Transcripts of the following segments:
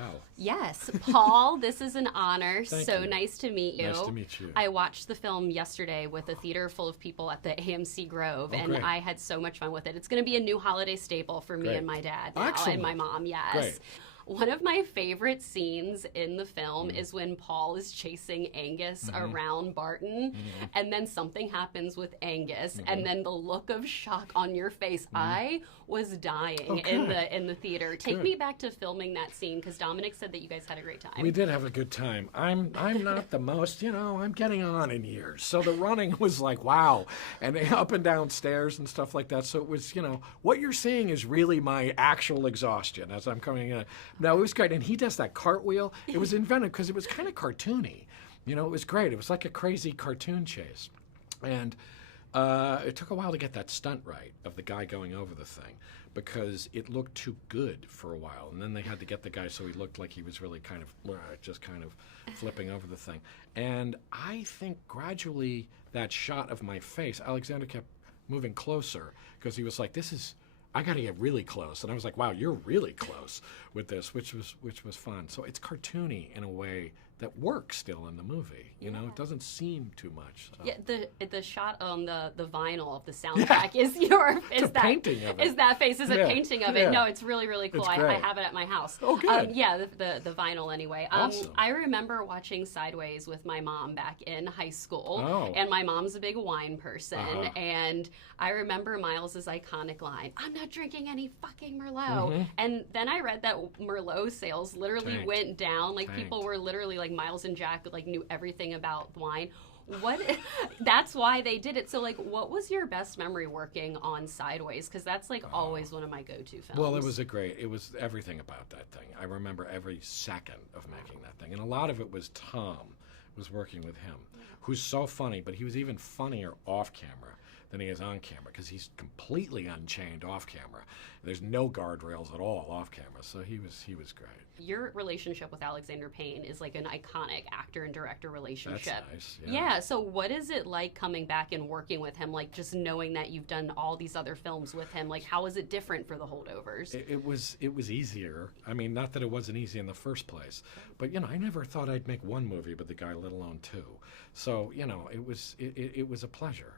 wow. Yes. Paul, this is an honor. Thank so you. nice to meet you. Nice to meet you. I watched the film yesterday with a theater full of people at the AMC Grove, and great. I had so much fun with it. It's going to be a new holiday staple for me Great. and my dad now, Excellent. and my mom, yes. Great. One of my favorite scenes in the film is when Paul is chasing Angus around Barton, and then something happens with Angus, and then the look of shock on your face. I was dying in the theater. Take me back to filming that scene, because Dominic said that you guys had a great time. We did have a good time. I'm not the most, I'm getting on in years. So the running was like, wow. And up and down stairs and stuff like that. So it was, what you're seeing is really my actual exhaustion as I'm coming in. No, it was great. And he does that cartwheel. It was invented because it was kind of cartoony. It was great. It was like a crazy cartoon chase. And it took a while to get that stunt right of the guy going over the thing, because it looked too good for a while. And then they had to get the guy so he looked like he was really kind of just kind of flipping over the thing. And I think gradually that shot of my face, Alexander kept moving closer because he was like, I got to get really close. And I was like, wow, you're really close with this, which was fun. So it's cartoony in a way that works still in the movie. It doesn't seem too much. So. Yeah, the shot on the vinyl of the soundtrack is that painting of it. Is that face is a painting of it. Yeah. No, it's really, really cool. I have it at my house. Oh, good. Yeah, the vinyl anyway. Awesome. I remember watching Sideways with my mom back in high school. Oh. And my mom's a big wine person. And I remember Miles's iconic line, "I'm not drinking any fucking Merlot." And then I read that Merlot sales literally went down. Like people were literally like, Miles and Jack knew everything about wine. That's why they did it. So what was your best memory working on Sideways? Because that's always one of my go-to films. Well, it was everything about that thing. I remember every second of making that thing. And a lot of it was Tom was working with him, who's so funny, but he was even funnier off camera than he is on camera, because he's completely unchained off camera. There's no guardrails at all off camera, so he was great. Your relationship with Alexander Payne is an iconic actor and director relationship. That's nice. Yeah, so what is it like coming back and working with him, just knowing that you've done all these other films with him? How is it different for the Holdovers? It was easier. I mean, not that it wasn't easy in the first place, but I never thought I'd make one movie with the guy, let alone two. So it was a pleasure.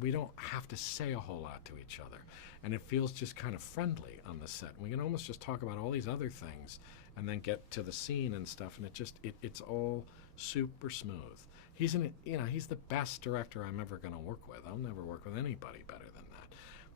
We don't have to say a whole lot to each other, and it feels just kind of friendly on the set. We can almost just talk about all these other things and then get to the scene and stuff, and it's all super smooth. He's the best director I'm ever going to work with. I'll never work with anybody better than that.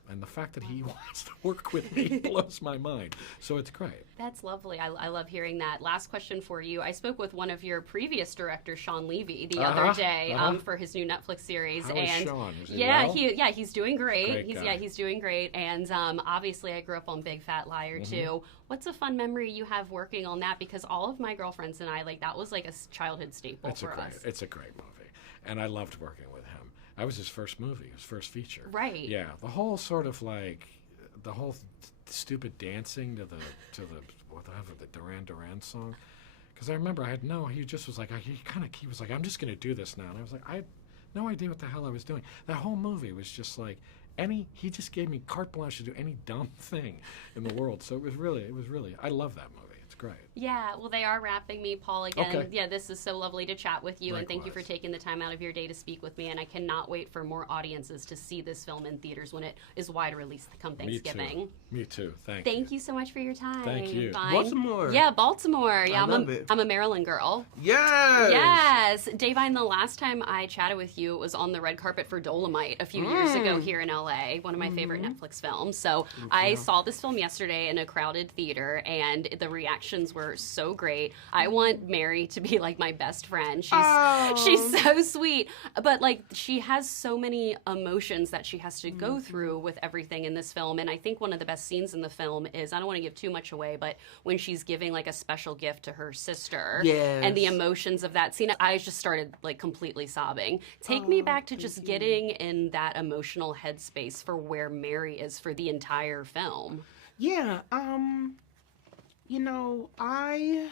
And the fact that he wants to work with me blows my mind. So it's great. That's lovely. I love hearing that. Last question for you. I spoke with one of your previous directors, Sean Levy, the other day for his new Netflix series. How is Sean? Is he yeah, well? He's doing great. Great He's doing great. And obviously, I grew up on Big Fat Liar too. What's a fun memory you have working on that? Because all of my girlfriends and I, that was a childhood staple for us. It's a great movie, and I loved working with him. That was his first movie, his first feature. Right. Yeah, the whole sort of the whole stupid dancing to the Duran Duran song, because I remember he just was he was like, I'm just gonna do this now, and I was like, I had no idea what the hell I was doing. That whole movie was just he just gave me carte blanche to do any dumb thing in the world. So it was really, I love that movie. It's great. Yeah, well, they are wrapping me, Paul, again. Okay. Yeah, this is so lovely to chat with you, Likewise. and thank you for taking the time out of your day to speak with me, and I cannot wait for more audiences to see this film in theaters when it is wide release come Thanksgiving. Me too. Thank you so much for your time. Thank you. Bye. Baltimore. Yeah, Baltimore. Yeah, I I'm a Maryland girl. Yes. Yes. Davine, the last time I chatted with you, it was on the red carpet for Dolomite a few years ago here in LA, one of my favorite Netflix films. So I saw this film yesterday in a crowded theater, and the reactions were so great. I want Mary to be my best friend. She's so sweet, but she has so many emotions that she has to go through with everything in this film. And I think one of the best scenes in the film is, I don't want to give too much away, but when she's giving a special gift to her sister, and the emotions of that scene, I just started completely sobbing. Take me back to just getting in that emotional headspace for where Mary is for the entire film. Yeah, I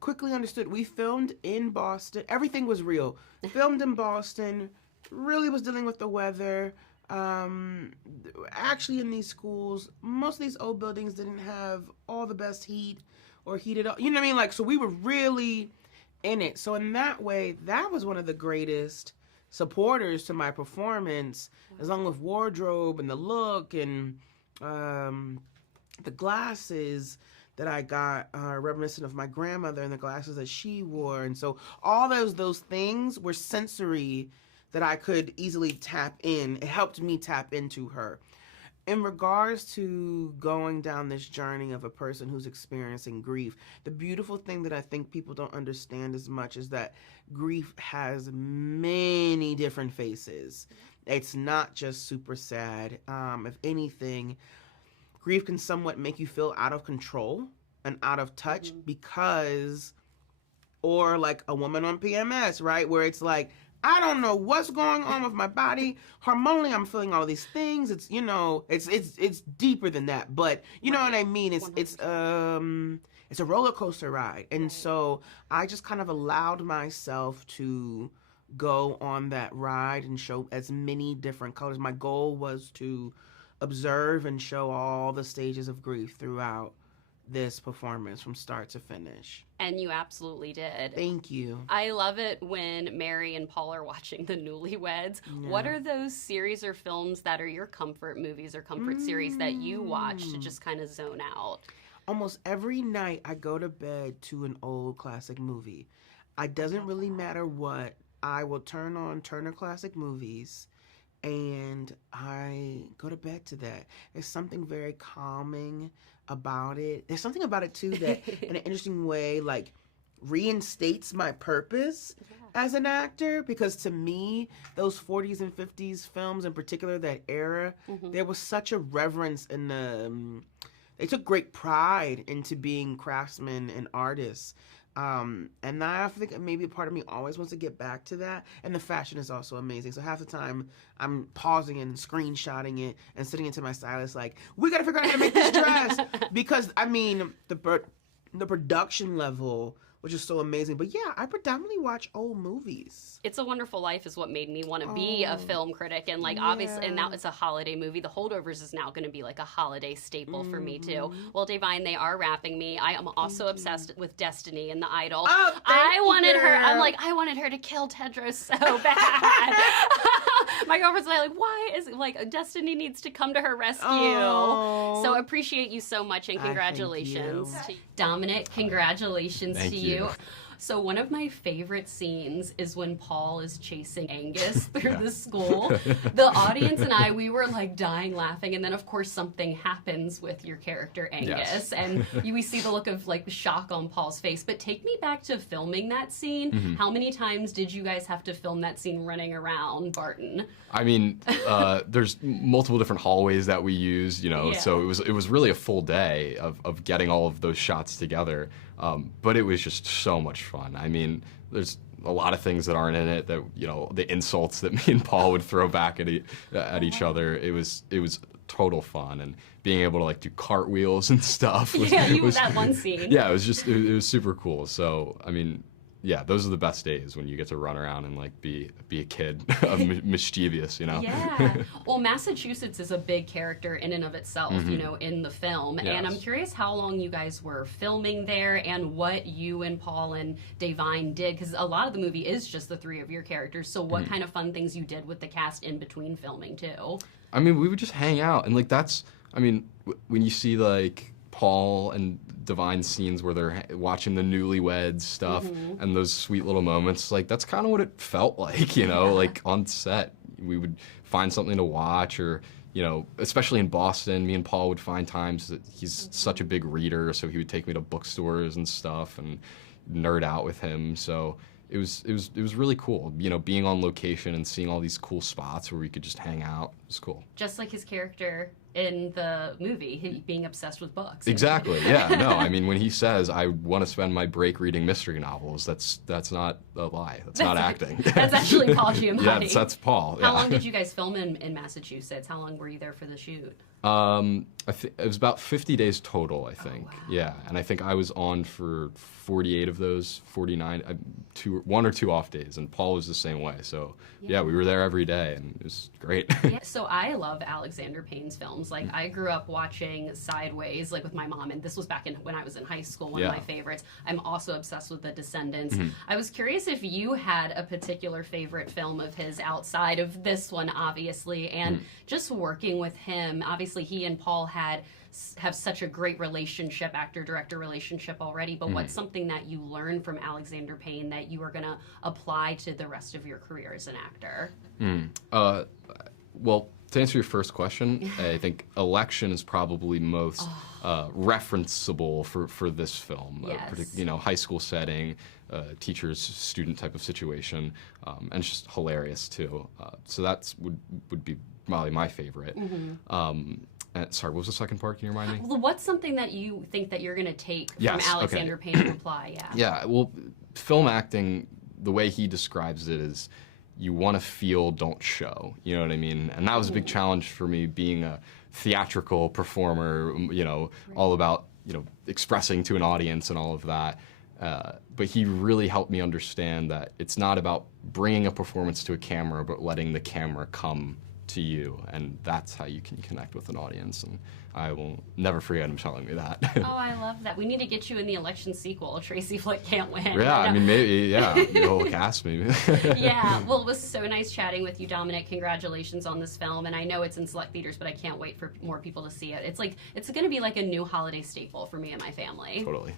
quickly understood. We filmed in Boston. Everything was real. Filmed in Boston. Really was dealing with the weather. Actually, in these schools, most of these old buildings didn't have all the best heat. or heated up. You know what I mean? Like, so we were really in it. So in that way, that was one of the greatest supporters to my performance, along with wardrobe and the look and the glasses that I got reminiscent of my grandmother and the glasses that she wore. And so all those things were sensory that I could easily tap in. It helped me tap into her. In regards to going down this journey of a person who's experiencing grief, the beautiful thing that I think people don't understand as much is that grief has many different faces. It's not just super sad. If anything, grief can somewhat make you feel out of control and out of touch because, or like a woman on PMS, right? Where it's like, I don't know what's going on with my body. Hormonally, I'm feeling all these things. It's, you know, it's deeper than that. But you know what I mean? It's a roller coaster ride. And so I just kind of allowed myself to go on that ride and show as many different colors. My goal was to observe and show all the stages of grief throughout this performance from start to finish. And you absolutely did. Thank you. I love it when Mary and Paul are watching the Newlyweds. Yeah. What are those series or films that are your comfort movies or comfort series that you watch to just kind of zone out? Almost every night I go to bed to an old classic movie. It doesn't really matter what. I will turn on Turner Classic Movies and I go to bed to that. There's something very calming about it. There's something about it too that in an interesting way like reinstates my purpose as an actor, because to me those 40s and 50s films, in particular that era, there was such a reverence in the they took great pride into being craftsmen and artists. And I think maybe a part of me always wants to get back to that. And the fashion is also amazing. So half the time I'm pausing and screenshotting it and sitting into my stylist like, we got to figure out how to make this dress. Because, I mean, the production level, which is so amazing. But yeah, I predominantly watch old movies. It's a Wonderful Life is what made me want to be a film critic. And like obviously, and now it's a holiday movie. The Holdovers is now going to be like a holiday staple for me too. Well, Davine, they are wrapping me. I am also obsessed with Destiny and the Idol. Oh, I wanted her. I'm like, I wanted her to kill Tedros so bad. My girlfriend's like, why is it like Destiny needs to come to her rescue? Oh. So appreciate you so much and congratulations. Dominic, congratulations to you. So one of my favorite scenes is when Paul is chasing Angus through the school. The audience and I, we were like dying laughing, and then of course something happens with your character Angus, and we see the look of like shock on Paul's face. But take me back to filming that scene. How many times did you guys have to film that scene running around Barton? I mean, there's multiple different hallways that we used, you know, so it was really a full day of getting all of those shots together. But it was just so much fun. I mean, there's a lot of things that aren't in it that, you know, the insults that me and Paul would throw back at each other. It was total fun, and being able to like do cartwheels and stuff. Was that one scene. Yeah, it was super cool. So, I mean, yeah, those are the best days when you get to run around and like be a kid, mischievous, you know. Yeah. Well, Massachusetts is a big character in and of itself, you know, in the film. Yes. And I'm curious how long you guys were filming there and what you and Paul and Davine did, because a lot of the movie is just the three of your characters. So what kind of fun things you did with the cast in between filming too? I mean, we would just hang out, and like that's, I mean, when you see like Paul and Divine scenes where they're watching the Newlyweds stuff and those sweet little moments, like that's kind of what it felt like, you know, like on set we would find something to watch, or, you know, especially in Boston, me and Paul would find times that he's such a big reader, so he would take me to bookstores and stuff and nerd out with him. So it was really cool, you know, being on location and seeing all these cool spots where we could just hang out. It was cool. Just like his character in the movie, he being obsessed with books. Exactly. Yeah. No. I mean, when he says, "I want to spend my break reading mystery novels," that's not a lie. That's not acting. That's actually Paul Giamatti. Yeah, that's Paul. How long did you guys film in Massachusetts? How long were you there for the shoot? I think it was about 50 days total, I think. Oh, wow. Yeah, and I think I was on for 48 of those, 49, one or two off days, and Paul was the same way. So yeah, we were there every day, and it was great. So I love Alexander Payne's films. films. Like, I grew up watching Sideways, like, with my mom, and this was back when I was in high school, one of my favorites. I'm also obsessed with The Descendants. I was curious if you had a particular favorite film of his outside of this one, obviously, and just working with him. Obviously, he and Paul have such a great relationship, actor-director relationship already, but what's something that you learned from Alexander Payne that you are going to apply to the rest of your career as an actor? Well, to answer your first question, I think Election is probably most referenceable for this film. Yes. High school setting, teacher's-student type of situation, and it's just hilarious, too. So that would be probably my favorite. Sorry, what was the second part? Can you remind me? Well, what's something that you think that you're going to take from Yes, Alexander Payne and apply? Yeah, well, film acting, the way he describes it is you want to feel, don't show. You know what I mean? And that was a big challenge for me being a theatrical performer, all about, expressing to an audience and all of that. But he really helped me understand that it's not about bringing a performance to a camera, but letting the camera come to you, and that's how you can connect with an audience. And I will never forget him telling me that. Oh, I love that. We need to get you in the Election sequel. Tracy Flick can't win. Yeah, I mean, maybe, the whole cast, maybe. Yeah, well, it was so nice chatting with you, Dominic. Congratulations on this film, and I know it's in select theaters, but I can't wait for more people to see it. It's going to be like a new holiday staple for me and my family. Totally.